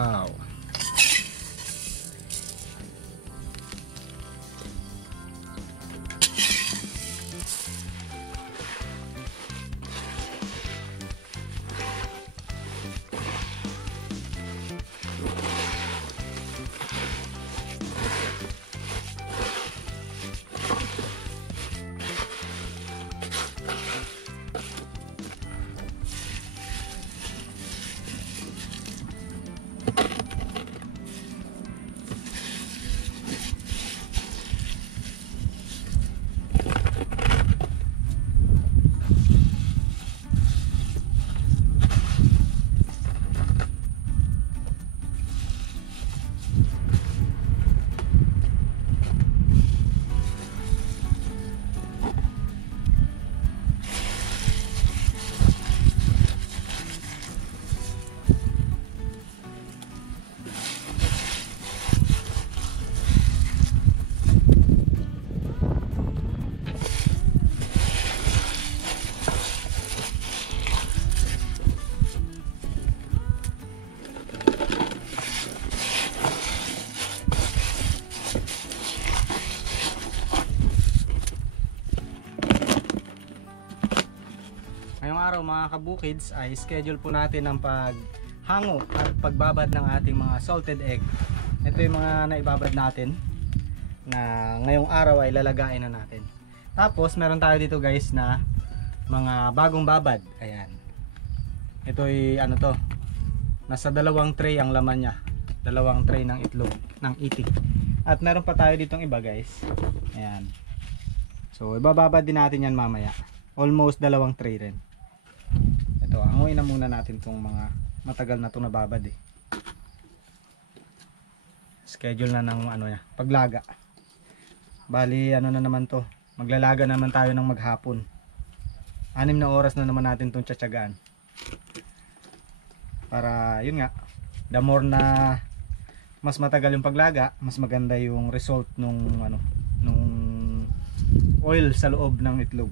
Wow. Ngayong araw mga kabukids ay schedule po natin ang paghango at pagbabad ng ating mga salted egg. Ito yung mga naibabad natin na ngayong araw ay lalagain na natin. Tapos meron tayo dito guys na mga bagong babad. Ayan. Ito ay ano to, nasa 2 tray ang laman nya, 2 tray ng itlog ng itik. At meron pa tayo ditong iba guys. Ayan. So ibababad din natin yan mamaya. Almost 2 tray rin. Ito, anguin na muna natin itong mga matagal na itong nababad eh. Schedule na ng ano niya, paglaga. Bali ano na naman to, maglalaga naman tayo ng maghapon. 6 na oras na naman natin itong tsatsagaan. Para yun nga, the more na mas matagal yung paglaga, mas maganda yung result nung ano, nung oil sa loob ng itlog.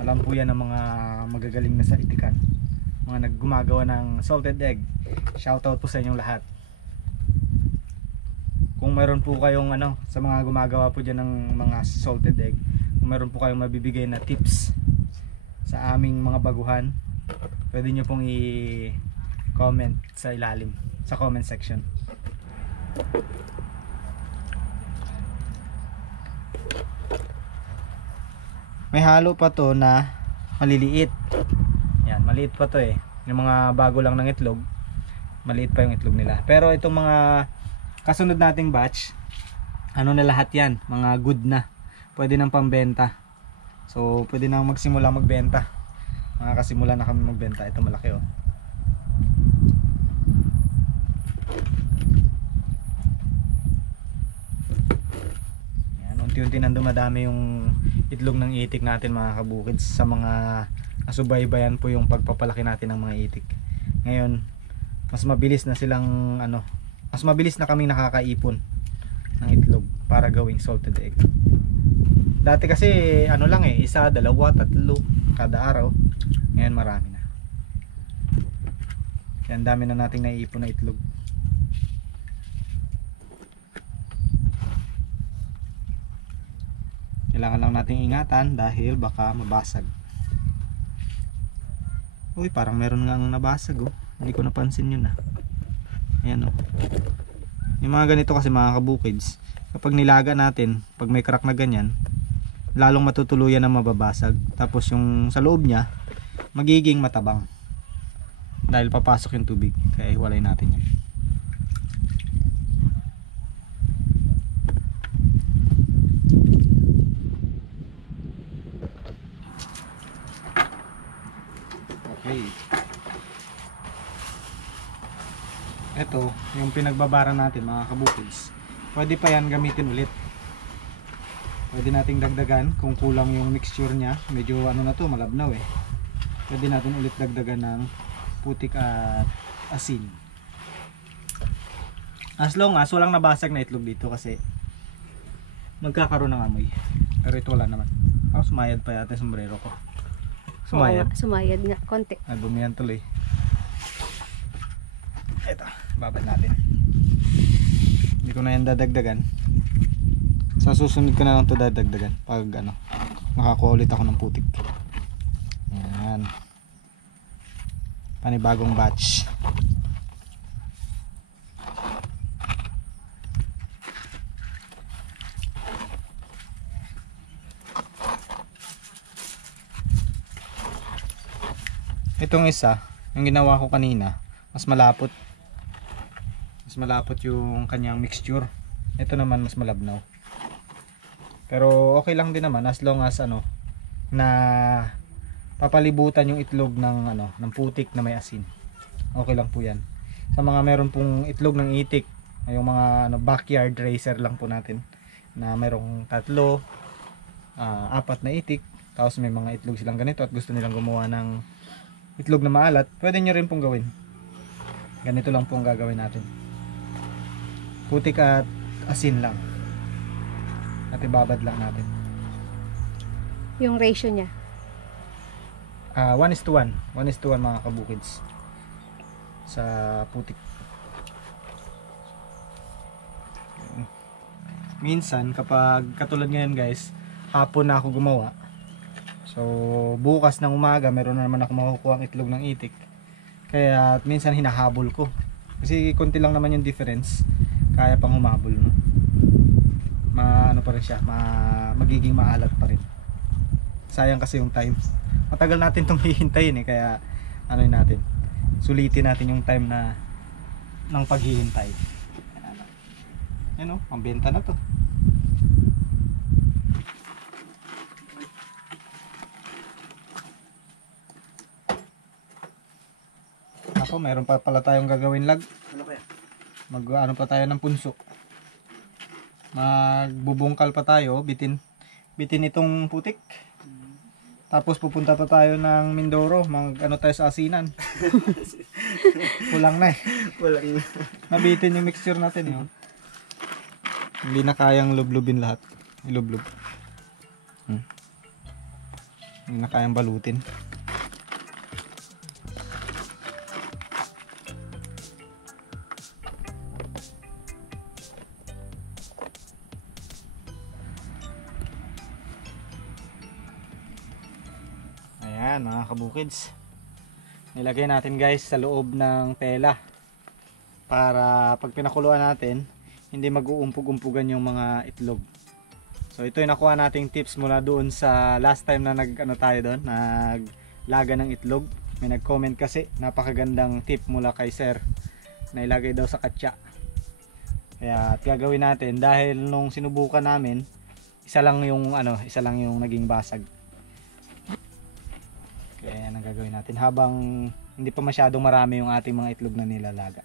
Alam po yan ng mga magagaling na sa itikan, mga naggumagawa ng salted egg. Shoutout po sa inyong lahat. Kung meron po kayong ano, sa mga gumagawa po dyan ng mga salted egg, kung meron po kayong mabibigay na tips sa aming mga baguhan, pwede nyo pong i-comment sa ilalim, sa comment section. May halo pa to na maliliit. Yan, maliit pa to eh. Yung mga bago lang ng itlog, maliit pa yung itlog nila. Pero itong mga kasunod nating batch, ano na lahat yan, mga good na. Pwede nang pambenta. So, pwede nang magsimula magbenta. Makakasimula na kami magbenta. Ito malaki oh. Yan, unti-unti nang dumadami yung itlog ng itik natin mga kabukids. Sa mga nasubaybayan po yung pagpapalaki natin ng mga itik. Ngayon, mas mabilis na silang ano, mas mabilis na kaming nakakaipon ng itlog para gawing salted egg. Dati kasi ano lang eh, 1, 2, 3 kada araw. Ngayon marami na. Yan, dami na nating naiipon na itlog. Kailangan lang nating ingatan dahil baka mabasag. Uy, parang meron nga nabasag oh. Hindi ko napansin yun ah. Ayan oh. Yung mga ganito kasi mga kabukids, kapag nilaga natin, pag may crack na ganyan, lalong matutuluyan na mababasag. Tapos yung sa loob niya magiging matabang dahil papasok yung tubig. Kaya hiwalay natin yan. Okay. Ito yung pinagbabara natin mga kabukids. Pwede pa yan gamitin ulit. Pwede nating dagdagan kung kulang yung mixture nya. Medyo ano na to, malabnaw eh. Pwede natin ulit dagdagan ng putik at asin. As long as walang nabasag na itlog dito kasi magkakaroon ng amoy. Pero ito wala naman. Sumayad pa yata yung sombrero ko. Sumayad? Oo, sumayad nga, konti. Ay, bumiyan tuloy. Ito, babad natin. Hindi ko na yan dadagdagan. Sa susunod ko na lang to dadagdagan pag ano, makakuha ulit ako ng putik. Yan. Panibagong batch. Itong isa, yung ginawa ko kanina, mas malapot. Mas malapot yung kanyang mixture. Ito naman mas malabnaw. Pero okay lang din naman as long as ano na papalibutan yung itlog ng ano, ng putik na may asin. Okay lang po 'yan. Sa mga meron pong itlog ng itik, yung mga ano, backyard racer lang po natin na merong 3, 4 na itik, tapos may mga itlog silang ganito at gusto nilang gumawa ng itlog na maalat, pwede nyo rin pong gawin. Ganito lang pong gagawin natin. Putik at asin lang. At ibabad lang natin. Yung ratio niya? 1:1. 1:1 mga kabukids. Sa putik. Minsan kapag katulad ngayon guys, hapon na ako gumawa. So bukas ng umaga meron na naman ako makukuha ang itlog ng itik. Kaya minsan hinahabol ko. Kasi konti lang naman yung difference. Kaya pang humabol, no? Ano pa rin siya, magiging maalat pa rin. Sayang kasi yung time. Matagal natin itong hihintayin kaya ano yun natin. Sulitin natin yung time na ng paghihintay. Yan o, ang benta na to. Ako, meron pa pala tayong gagawin lag. Ano kaya? Ano pa tayo ng punso. Magbubungkal pa tayo, bitin itong putik. Tapos pupunta pa tayo ng Mindoro, ano tayo sa asinan. Kulang na eh. Walang Nabitin yung mixture natin yun. Hindi na kayang lublubin lahat. Ilublub. Hindi na kayang balutin. Ayan mga kabukids, nilagay natin guys sa loob ng tela para pag pinakuluan natin hindi mag-uumpog-umpugan yung mga itlog. So ito yung nakuha nating tips mula doon sa last time na naglaga ng itlog. May nag-comment kasi, napakagandang tip mula kay sir na ilagay daw sa katsa. Kaya gagawin natin dahil nung sinubukan namin isa lang yung naging basag. Kaya yan ang gagawin natin habang hindi pa masyadong marami yung ating mga itlog na nilalaga.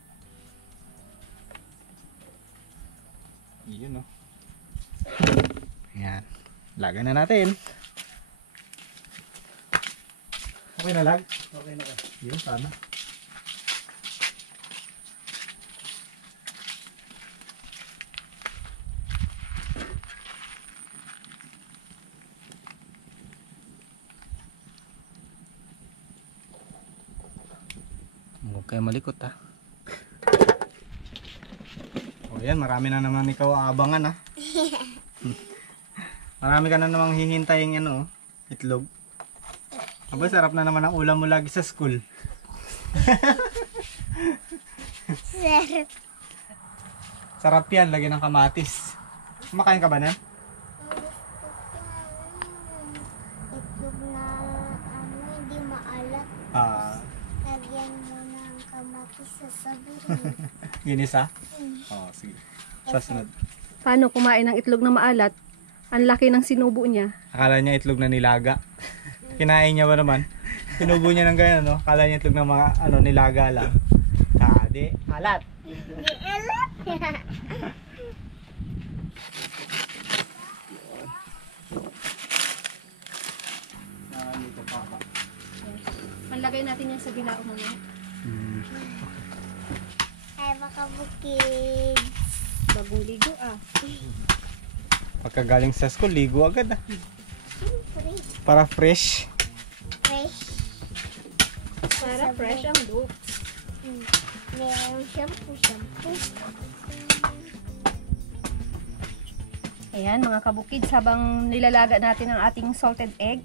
Yun o. Ayan. Laga na natin. Okay na lag? Okay na ka. Yun, sana. Huwag kayo malikot ha. O yan, marami na naman ikaw aabangan ha. Marami ka na namang hihintayin itlog. Aba, sarap na naman ang ulam mo lagi sa school. Sir, Sarap yan, lagyan ng kamatis. Kumakain ka ba na? itlog na hindi maalat. Lagyan mo ng kamatis sa sabihin. Ginisa? Oo, sige. Sa sunod. Paano kumain ng itlog na maalat? Ang laki ng sinubo niya. Akala niya itlog na nilaga. Kinain niya ba naman? Sinubo niya ng ganyan, no? Akala niya itlog na mga nilaga lang. Kadi, alat. Hindi alat. Dito papa. Panlagay natin yan sa bilao mo. Ay, baka bukid. Bagong ligo Pagkagaling sa school, ligo agad ah. Fresh. Para fresh. Fresh. Para fresh ang look. Merong shampoo. Ayan mga kabukid, habang nilalaga natin ang ating salted egg,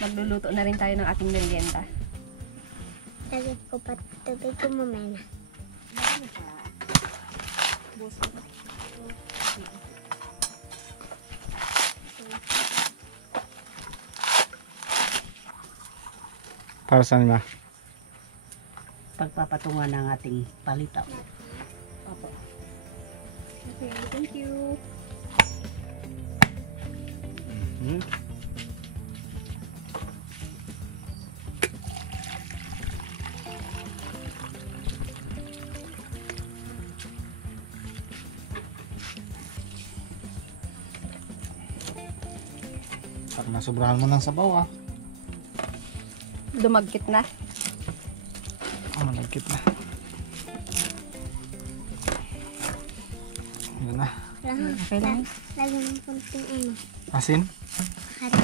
magluluto na rin tayo ng ating merienda. Tagig ko mamaya. Para saan ma? Pagpapatungan ng ating palitaw. Opo. Okay, thank you. Hmm? Parang nasobrahan mo ng sabaw ah. Dumagkit na. Malagkit na. Yan na. Okay lang. Lagyan ng konting Asin? Hari.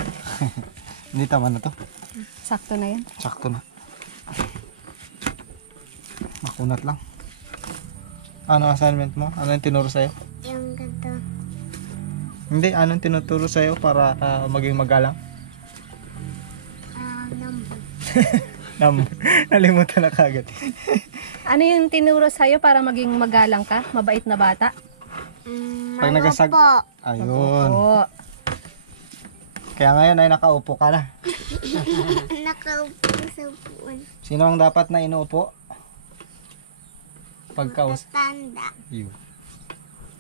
Hindi tama na to. Sakto na yan. Sakto na. Makunat lang. Ano assignment mo? Ano yung tinuro sa'yo? Yung ganito. Hindi, anong tinuturo sa'yo para maging magalang? Number. Nalimutan na kagad. Ano yung tinuro sa'yo para maging magalang ka? Mabait na bata? Pag nagasag... Opo. Ayun. Oo. Kaya ngayon ay nakaupo ka na. Nakaupo sa upuan. Sino ang dapat na inuupo? Pagkaus... Tanda. Yun.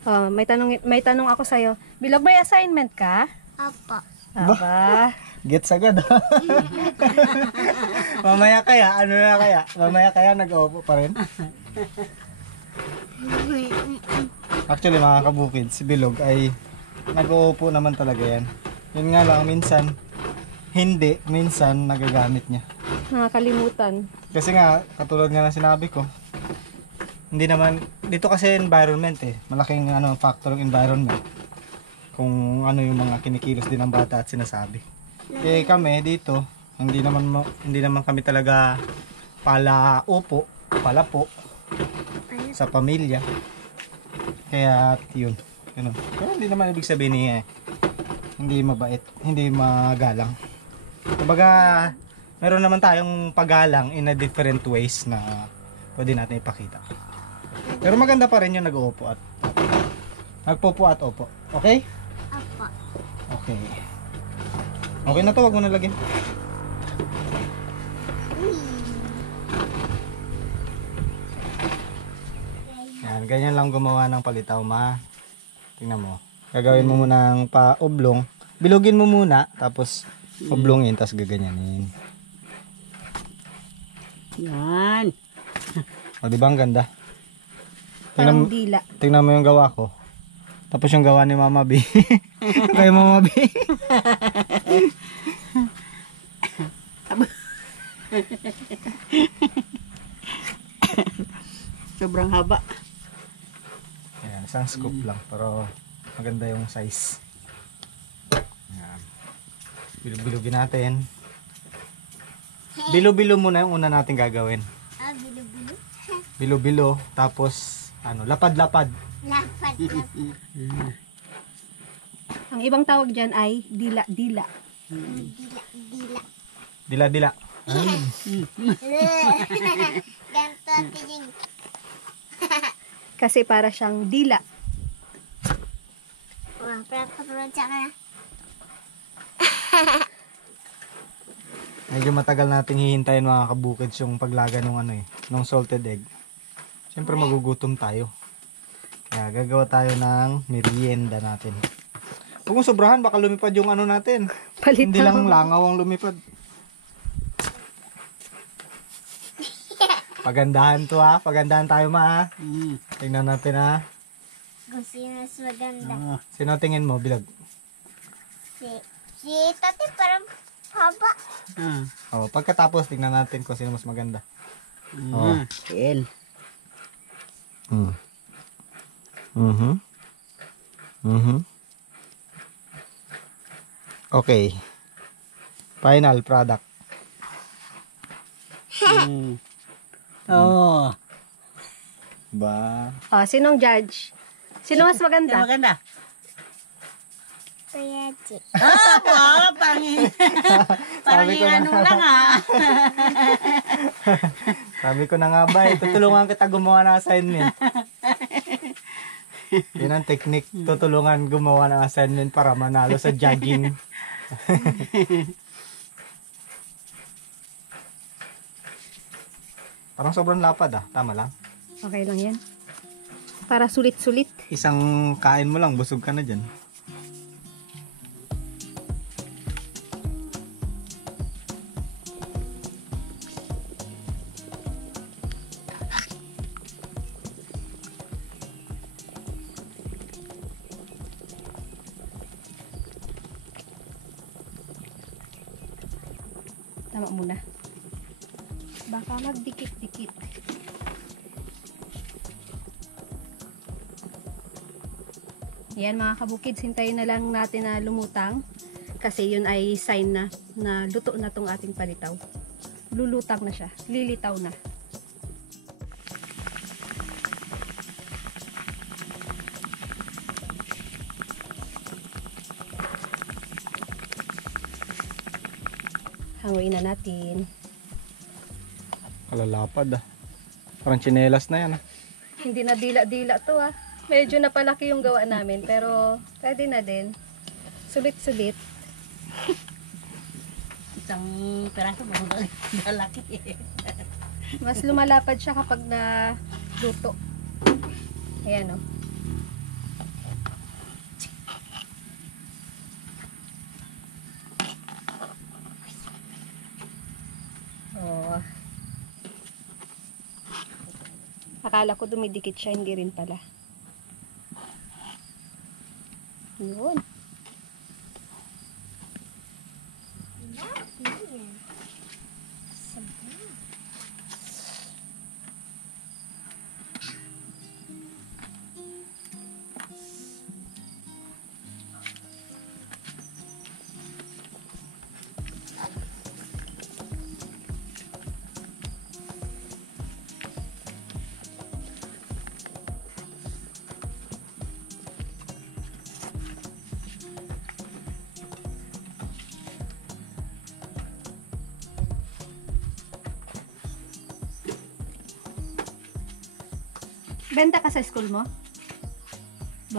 Oh, may tanong ako sa'yo. Bilog, may assignment ka? Opo. Aba. Gets agad. Mamaya kaya, ano na kaya? Mamaya kaya nag-uupo pa rin? Actually mga kabukid, si Bilog ay nag-uupo naman talaga yan. Yun nga lang, minsan hindi, minsan nagagamit niya. Nakakalimutan. Kasi nga, katulad nga na sinabi ko, hindi naman, dito kasi environment eh. Malaking factor ng environment. Kung ano yung mga kinikilos din ng bata at sinasabi. Eh kami dito, hindi naman kami talaga palaupo, palapo sa pamilya. Kaya yun, ganun. Pero hindi naman ibig sabihin hindi mabait, hindi magalang. Kumbaga, meron naman tayong paggalang in a different ways na pwede natin ipakita. Pero maganda pa rin yung nag-uupo at nagpupo at opo. Okay? Opo. Okay. Okay na to, wag mo na lagyan. Yan, ganyan lang gumawa ng palitaw ma. Tingnan mo. Gagawin mo muna ng pa-oblong. Bilugin mo muna, tapos oblongin, tapos gaganyanin. Yan. O, di ba ang ganda? Parang dila. Tingnan mo yung gawa ko. Tapos yung gawa ni Mama B. Kay Mama B. Sobrang haba. Ayan, isang scoop lang. Pero maganda yung size. Ayan. Bilog-bilogin natin. Bilo-bilo muna yung una natin gagawin. Bilo-bilo. Bilo-bilo. Tapos, lapad-lapad. Lapad. Ang ibang tawag dyan ay dila-dila. Dila. Dila-dila. Ganto tingin. Kasi para siyang dila. Wah, pero tsaka na. Medyo matagal nating hihintayin mga kabukids yung paglaga ng salted egg. Siyempre magugutom tayo. Kaya gagawa tayo ng merienda natin. Huwag mong sobrahan, baka lumipad yung natin. Palitaw. Hindi lang langaw ang lumipad. Pagandahan to ha. Pagandahan tayo ma ha. Tingnan natin ha. Kung sino mas maganda. Sino tingin mo, Bilog? Si Tati parang haba. Oh, pagkatapos tingnan natin kung sino mas maganda. Oh. Yan. Okay. Final product. Oh. Ba? Oh, sinong judge? Sino mas Sino maganda? maganda? Kuya G. Parang Sabi ko na ano lang Sabi ko na nga ba, tutulungan kita gumawa ng assignment. Yun ang technique, tutulungan gumawa ng assignment para manalo sa judging. Parang sobrang lapad tama lang. Okay lang yan. Para sulit-sulit. Isang kain mo lang, busog ka na dyan. Tama muna. Baka magdikit-dikit. Yan mga kabukid, hintayin na lang natin na lumutang. Kasi yun ay sign na luto na tong ating palitaw. Lulutang na siya. Lilitaw na. Hanguin na natin. Kalalapad Parang tsinelas na yan Hindi na dila-dila to Medyo napalaki yung gawa namin pero pwede na din. Sulit-sulit. Isang peraso malaki. Mas lumalapad siya kapag na luto. Ayan Oh. Akala ko dumidikit siya, hindi rin pala. Yun. Benta ka sa school mo? Ba,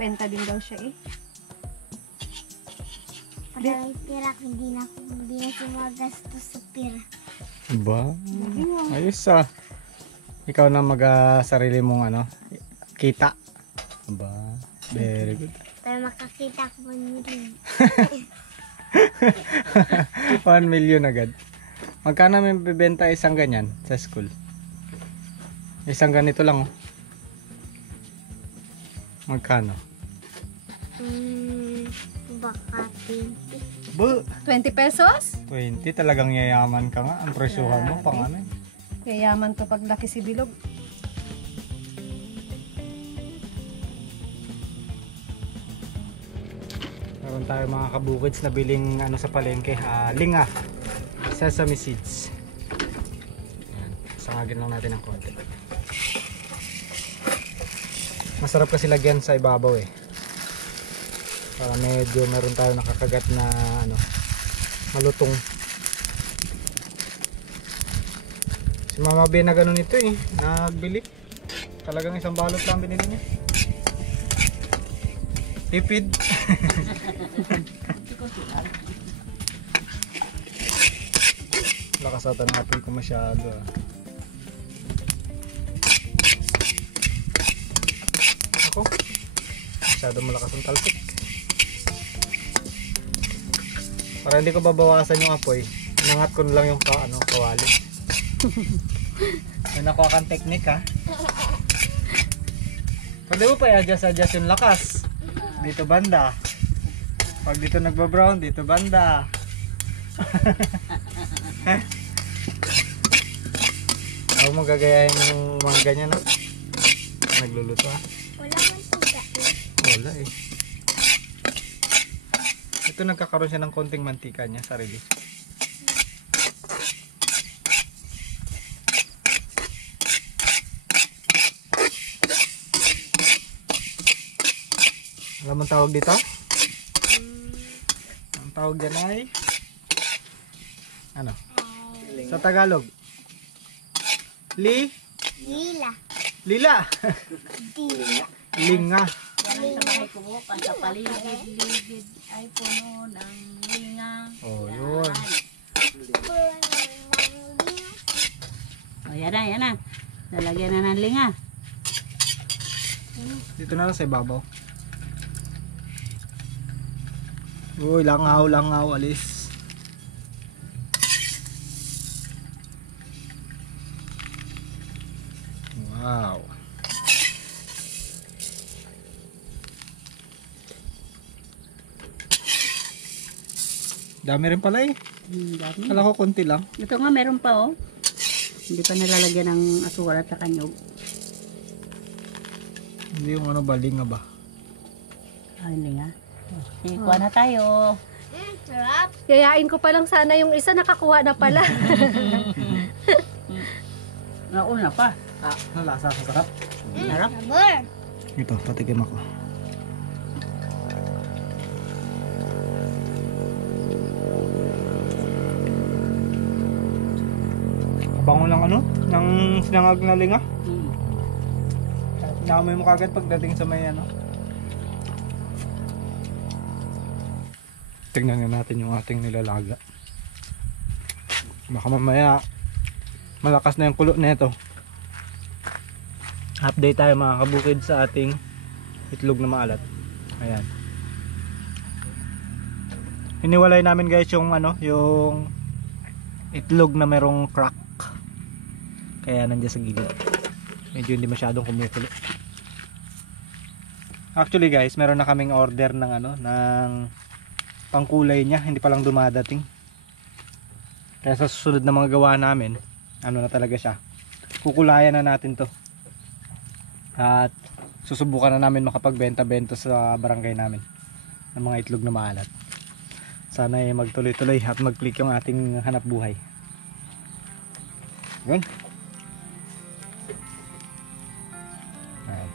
benta din daw siya Para may pira, hindi na sumagastos sa pira. Ba? Ayos Ikaw na sarili mong kita. Ba? Very good. Para makakita ko 1 million. 1 million agad. Magkano may bibenta isang ganyan sa school? Isang ganito lang Magkano? Baka 20. Ba? 20 pesos? 20 talagang yayaman ka nga. Ang presyuhan mo pang Yayaman to pag laki si Bilog. Meron tayo mga kabukids na biling sa palengke. Linga. Sesame seeds. Yan. Sangagin lang natin ng konti. Masarap kasi lagyan sa ibabaw para medyo meron tayo nakakagat na malutong. Si Mama B na ganun ito nagbili. Talagang isang balot lang binili niya. Tipid. Lakas ata ng apoy ko masyado Ako, masyado malakas ang talsik. Para hindi ko babawasan yung apoy, inangat ko na lang yung kawali. May nakuha kang technique Pwede mo pa i-adjust yung lakas. Dito banda. Pag dito nagba-brown, dito banda. Ako mo gagayahin ng mga ganyan nagluluto Wala man siya. Wala Ito nagkakaroon siya ng konting mantika niya sarili. Alam mo ang tawag dito? Ang tawag dyan ay ano? Sa Tagalog? Lila. Lila. Dila. Linga. Yan ang sa bahay ko po. Sa paligid-ligid ay puno ng linga. Oh, yun. O, yan na. Lalagyan na ng linga. Dito na lang sa ibabaw. Uy, langaw, alis. Wow. Dami rin pala eh. Dami. Kala ko konti lang. Ito nga, meron pa oh. Hindi pa nalalagyan ng asukal at saka nyug. Hindi yung ano, balinga ba? Ay, linga. Sige, kuha na tayo. Sarap. Yayain ko pa lang sana yung isa, nakakuha na pala. Nauna pa. Ah, ano lasa? Sarap. Sarap. Sabor. Ito, patikim ako. Kabango lang ano? Ng sinangag na linga. Naamoy mo kagad pagdating sa may ano. Tingnan nga natin yung ating nilalaga. Baka mamaya malakas na yung kulo nito. Update tayo mga kabukid sa ating itlog na maalat. Ayan. Hiniwalay namin guys yung ano, yung itlog na merong crack. Kaya nandiyan sa gilid. Medyo hindi masyadong kumukulo. Actually guys, meron na kaming order ng ano, ng pangkulay niya, hindi pa lang dumadating. Kaya sa susunod na mga gawa namin, ano na talaga siya. Kukulayan na natin 'to. At susubukan na namin makapagbenta-benta sa barangay namin ng mga itlog na maalat. Sana ay magtuloy-tuloy at mag-click yung ating hanap buhay. Yun. Ayan.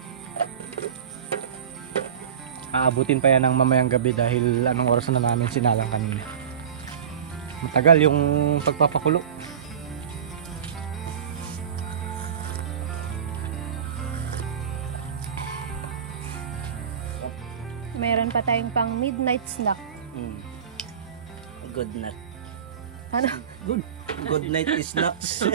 Aabutin pa yan ng mamayang gabi dahil anong oras na namin sinalang kanina. Matagal yung pagpapakulo. Meron pa tayong pang midnight snack. Good night. Ano? Good night is nuts.